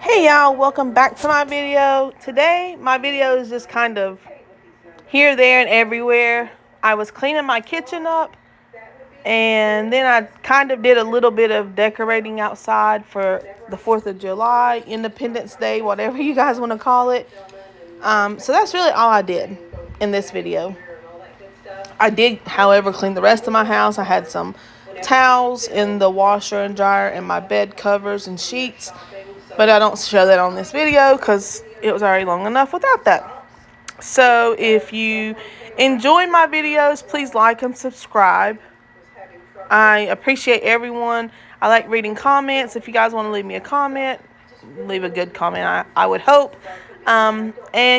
Hey y'all, welcome back to my video. Today my video is just kind of here, there, and everywhere. I was cleaning my kitchen up, and then I kind of did a little bit of decorating outside for the 4th of July, Independence Day, whatever you guys want to call it. So that's really all I did in this video. I did, however, clean the rest of my house. I had some towels in the washer and dryer and my bed covers and sheets, but I don't show that on this video because it was already long enough without that. So if you enjoy my videos, please like and subscribe. I appreciate everyone. I like reading comments. If you guys want to leave me a comment, leave a good comment, I would hope. And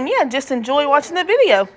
yeah, just enjoy watching the video.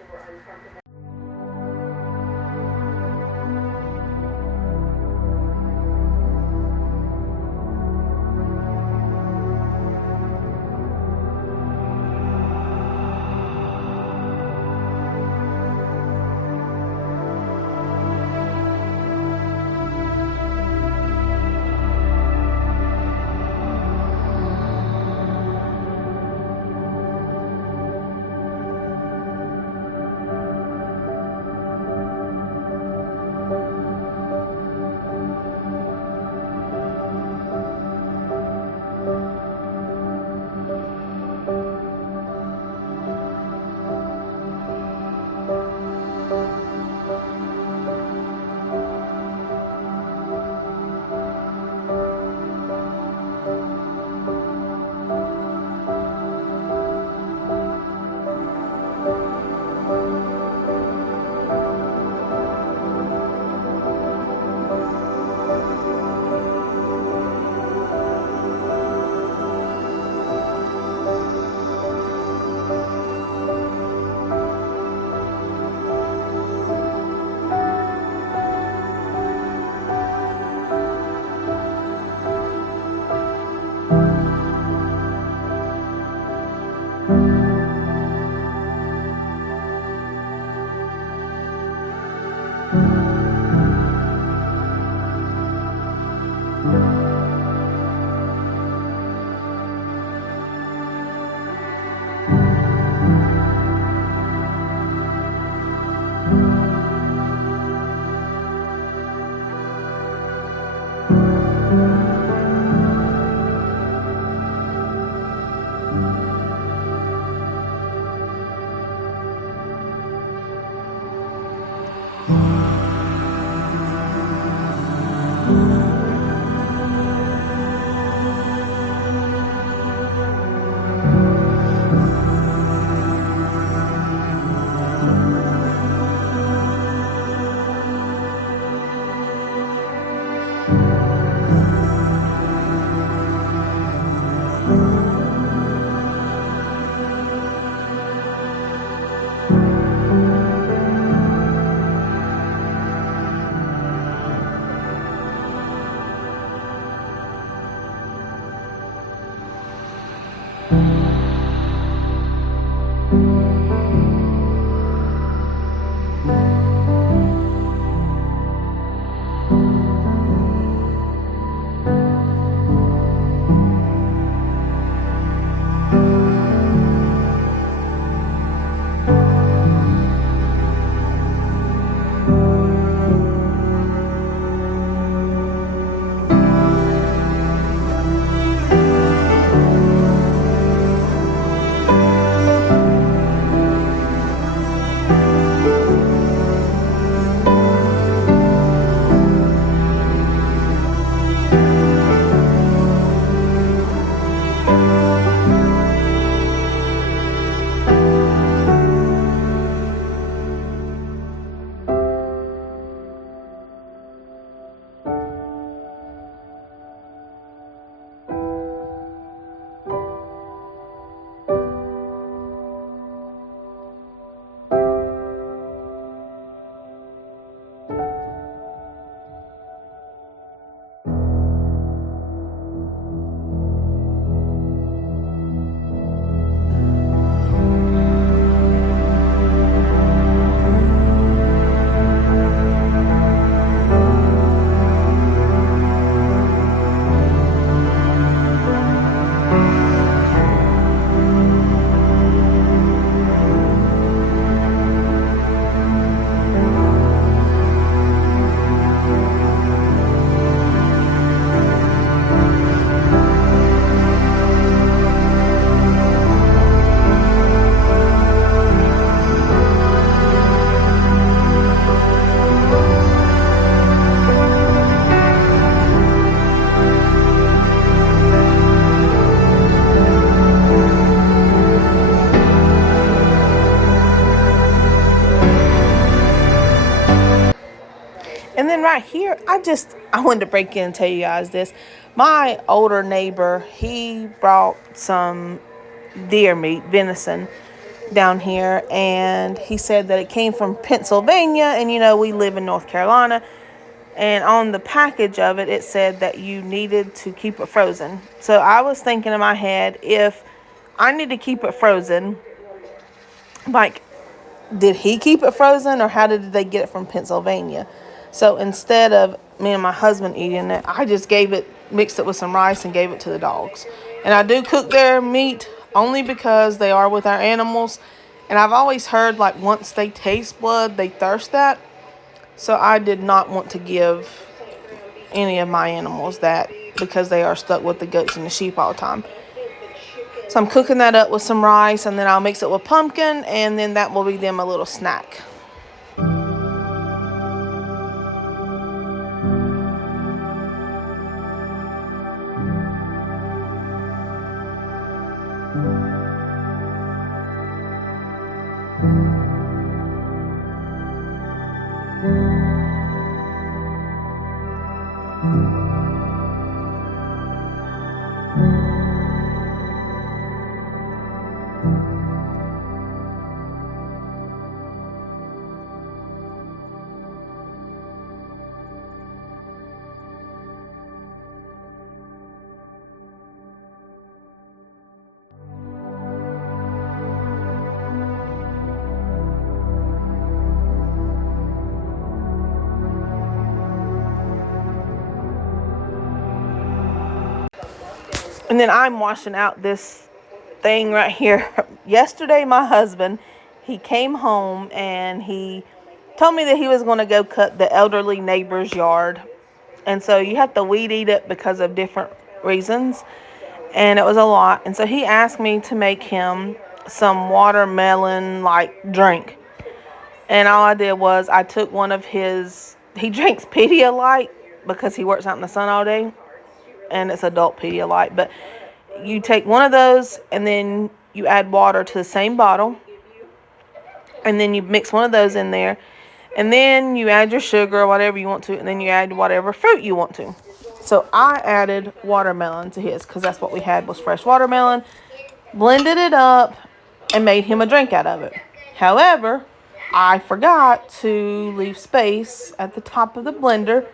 right here, I wanted to break in and tell you guys this. My older neighbor, he brought some deer meat, venison, down here, and he said that it came from Pennsylvania, and we live in North Carolina, and on the package of it, it said that you needed to keep it frozen. So I was thinking in my head, if I need to keep it frozen, like, did he keep it frozen, or how did they get it from Pennsylvania? So instead of me and my husband eating it, I just mixed it with some rice and gave it to the dogs. And I do cook their meat only because they are with our animals. And I've always heard, like, once they taste blood, they thirst that. So I did not want to give any of my animals that, because they are stuck with the goats and the sheep all the time. So I'm cooking that up with some rice, and then I'll mix it with pumpkin, and then that will be them a little snack. And then I'm washing out this thing right here. Yesterday, my husband, he came home and he told me that he was going to go cut the elderly neighbor's yard. And so you have to weed eat it because of different reasons. And it was a lot. And so he asked me to make him some watermelon-like drink. And all I did was I took one of he drinks Pedialyte because he works out in the sun all day. And it's adult Pedialyte, but you take one of those and then you add water to the same bottle, and then you mix one of those in there, and then you add your sugar or whatever you want to, and then you add whatever fruit you want to. So I added watermelon to his because that's what we had was fresh watermelon, blended it up, and made him a drink out of it. However, I forgot to leave space at the top of the blender,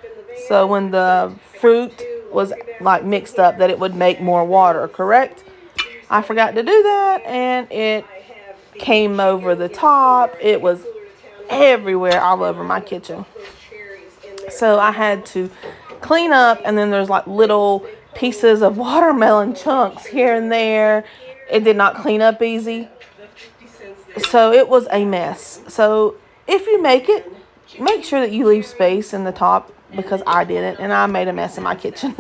so when the fruit was like mixed up, that it would make more water, correct? I forgot to do that, and it came over the top. It was everywhere, all over my kitchen. So I had to clean up, and then there's like little pieces of watermelon chunks here and there. It did not clean up easy. So it was a mess. So if you make it, make sure that you leave space in the top, because I didn't, and I made a mess in my kitchen.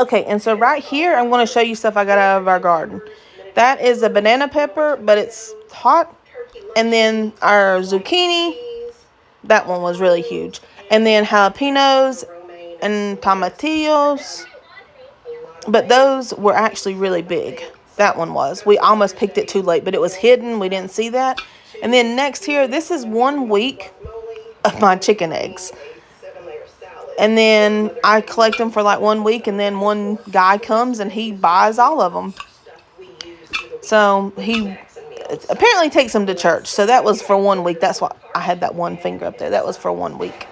Okay, and so right here, I'm going to show you stuff I got out of our garden. That is a banana pepper, but it's hot. And then our zucchini, that one was really huge. And then jalapenos and tomatillos, but those were actually really big. That one was. We almost picked it too late, but it was hidden. We didn't see that. And then next here, this is 1 week of my chicken eggs. And then I collect them for like 1 week, and then one guy comes and he buys all of them. So he apparently takes them to church. So that was for 1 week. That's why I had that one finger up there. That was for 1 week.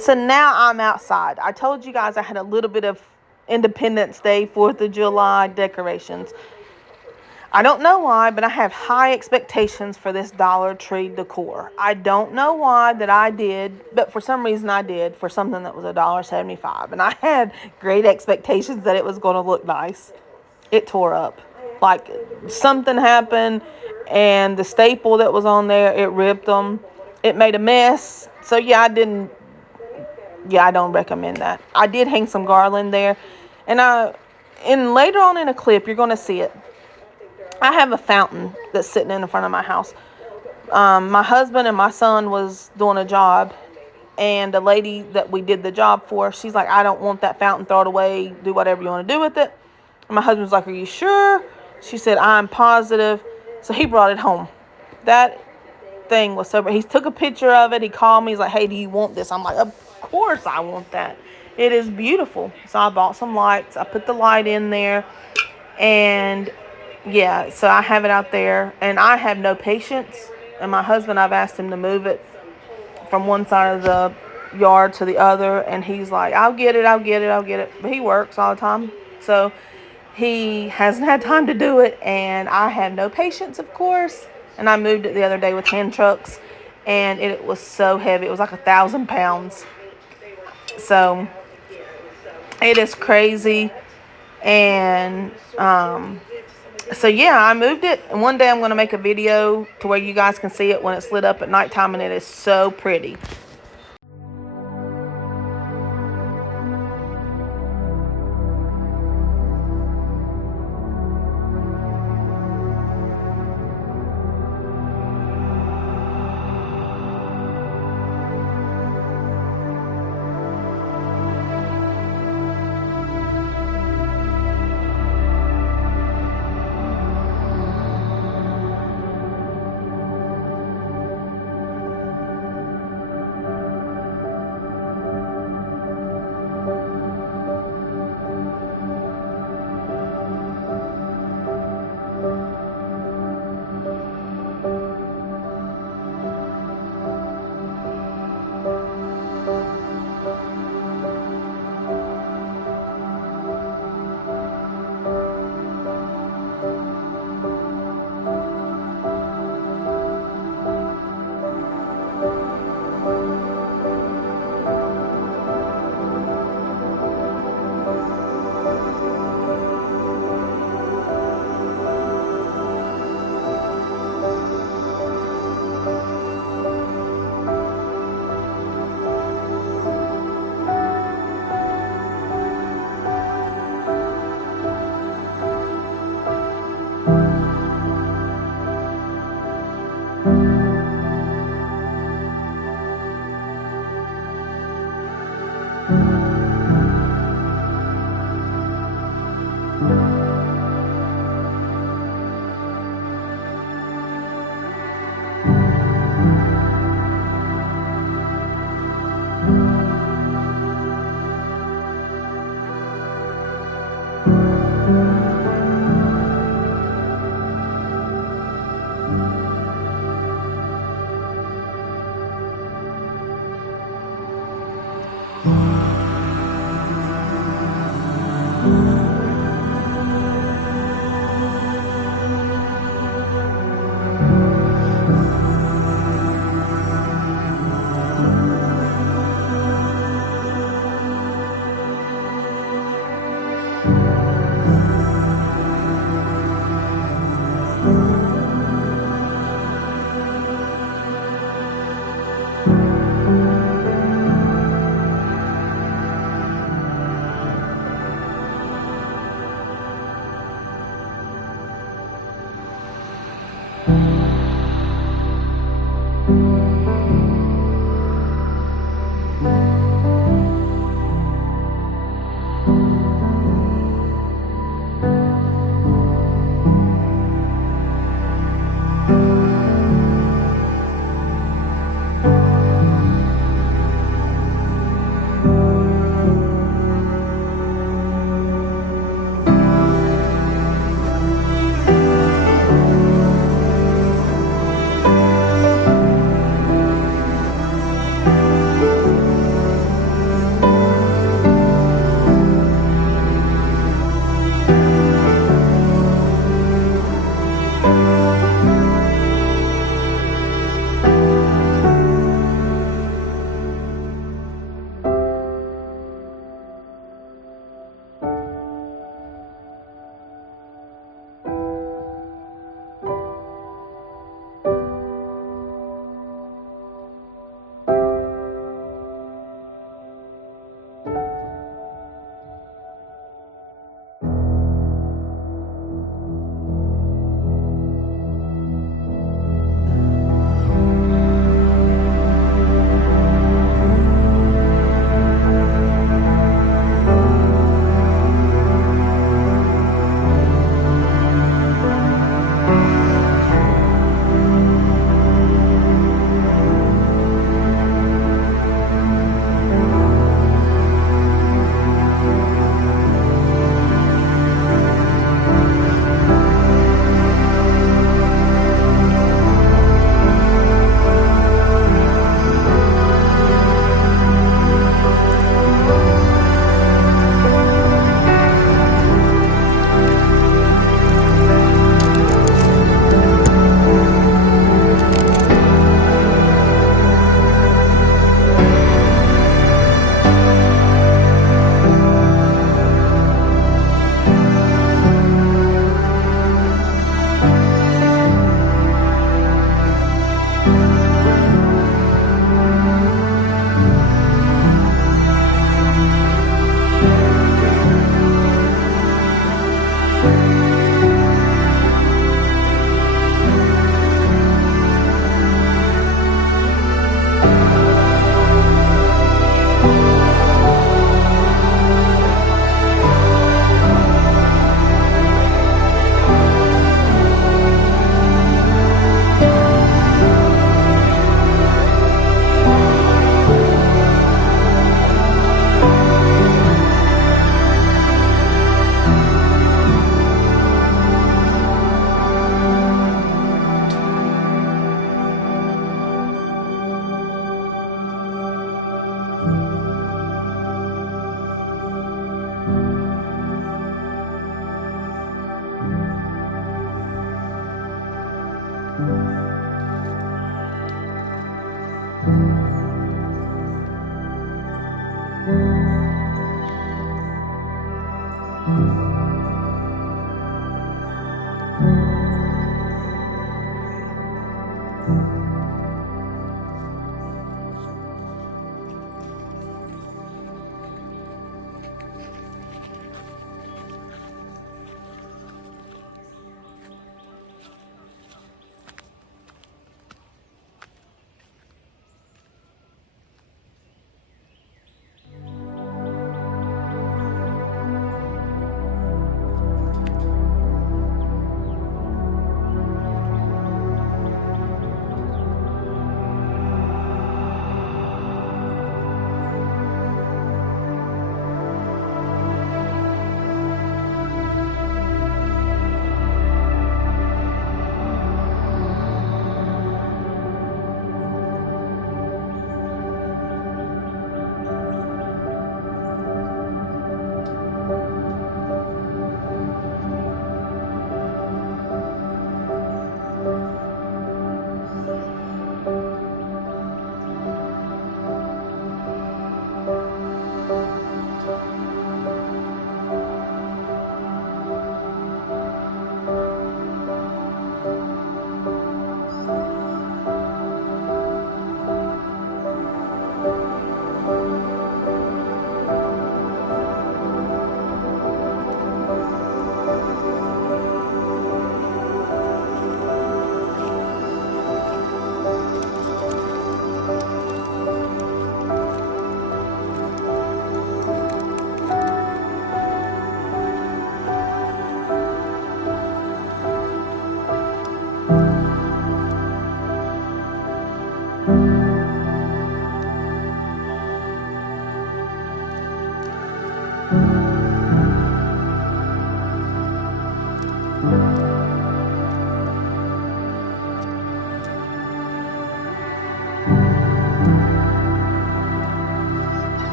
So now I'm outside. I told you guys I had a little bit of Independence Day, 4th of July decorations. I don't know why, but I have high expectations for this Dollar Tree decor. I don't know why that I did, but for some reason I did for something that was $1.75. And I had great expectations that it was going to look nice. It tore up. Like something happened and the staple that was on there, it ripped them. It made a mess. So yeah, I don't recommend that. I did hang some garland there. And later on in a clip, you're going to see it. I have a fountain that's sitting in front of my house. My husband and my son was doing a job, and the lady that we did the job for, she's like, I don't want that fountain, throw it away, do whatever you want to do with it. And my husband's like, are you sure? She said, I'm positive. So he brought it home. That thing was so, he took a picture of it. He called me. He's like, hey, do you want this? I'm like, of course I want that. It is beautiful. So I bought some lights. I put the light in there, and yeah, so I have it out there, and I have no patience. And my husband, I've asked him to move it from one side of the yard to the other, and he's like, I'll get it. But he works all the time, so he hasn't had time to do it, and I have no patience, of course. And I moved it the other day with hand trucks, and it was so heavy. It was like 1,000 pounds. So it is crazy, and so yeah, I moved it, and one day I'm going to make a video to where you guys can see it when it's lit up at nighttime, and it is so pretty.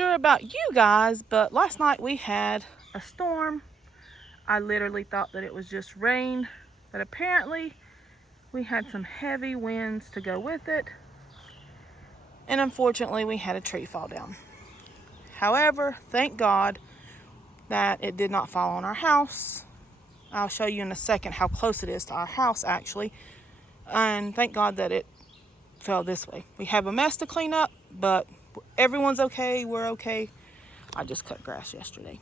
sure about you guys, but last night we had a storm. I literally thought that it was just rain, but apparently we had some heavy winds to go with it. And unfortunately, we had a tree fall down. However, thank God that it did not fall on our house. I'll show you in a second how close it is to our house, actually. And thank God that it fell this way. We have a mess to clean up, but everyone's okay. We're okay. I just cut grass yesterday.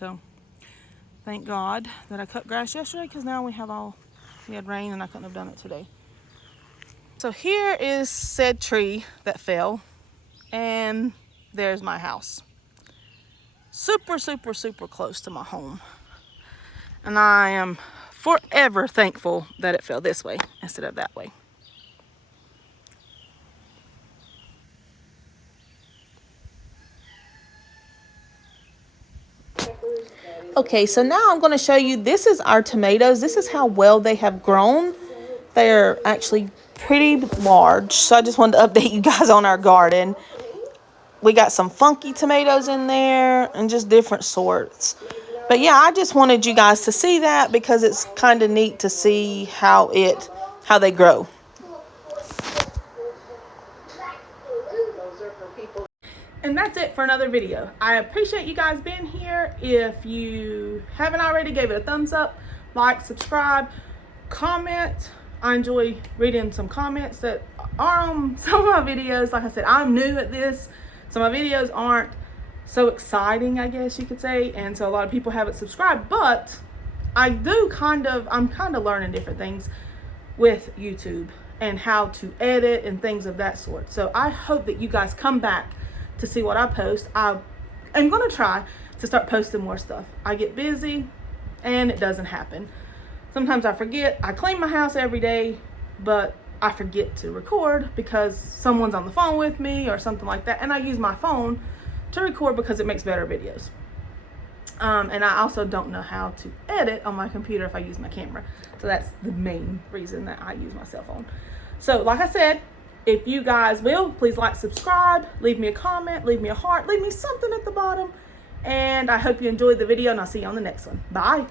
So thank God that I cut grass yesterday, because now we had rain and I couldn't have done it today. So here is said tree that fell, and there's my house. Super, super, super close to my home. And I am forever thankful that it fell this way instead of that way. Okay, so now I'm going to show you, this is our tomatoes. This is how well they have grown. They're actually pretty large. So I just wanted to update you guys on our garden. We got some funky tomatoes in there and just different sorts. But yeah, I just wanted you guys to see that because it's kind of neat to see how they grow. And that's it for another video. I appreciate you guys being here. If you haven't already, give it a thumbs up, like, subscribe, comment. I enjoy reading some comments that are on some of my videos. Like I said, I'm new at this, so my videos aren't so exciting, I guess you could say, and so a lot of people haven't subscribed, but I'm kind of learning different things with YouTube and how to edit and things of that sort. So I hope that you guys come back to see what I post. I am going to try to start posting more stuff. I get busy and it doesn't happen. Sometimes I forget. I clean my house every day, but I forget to record because someone's on the phone with me or something like that. And I use my phone to record because it makes better videos. And I also don't know how to edit on my computer if I use my camera. So that's the main reason that I use my cell phone. So like I said, if you guys will, please like, subscribe, leave me a comment, leave me a heart, leave me something at the bottom. And I hope you enjoyed the video, and I'll see you on the next one. Bye.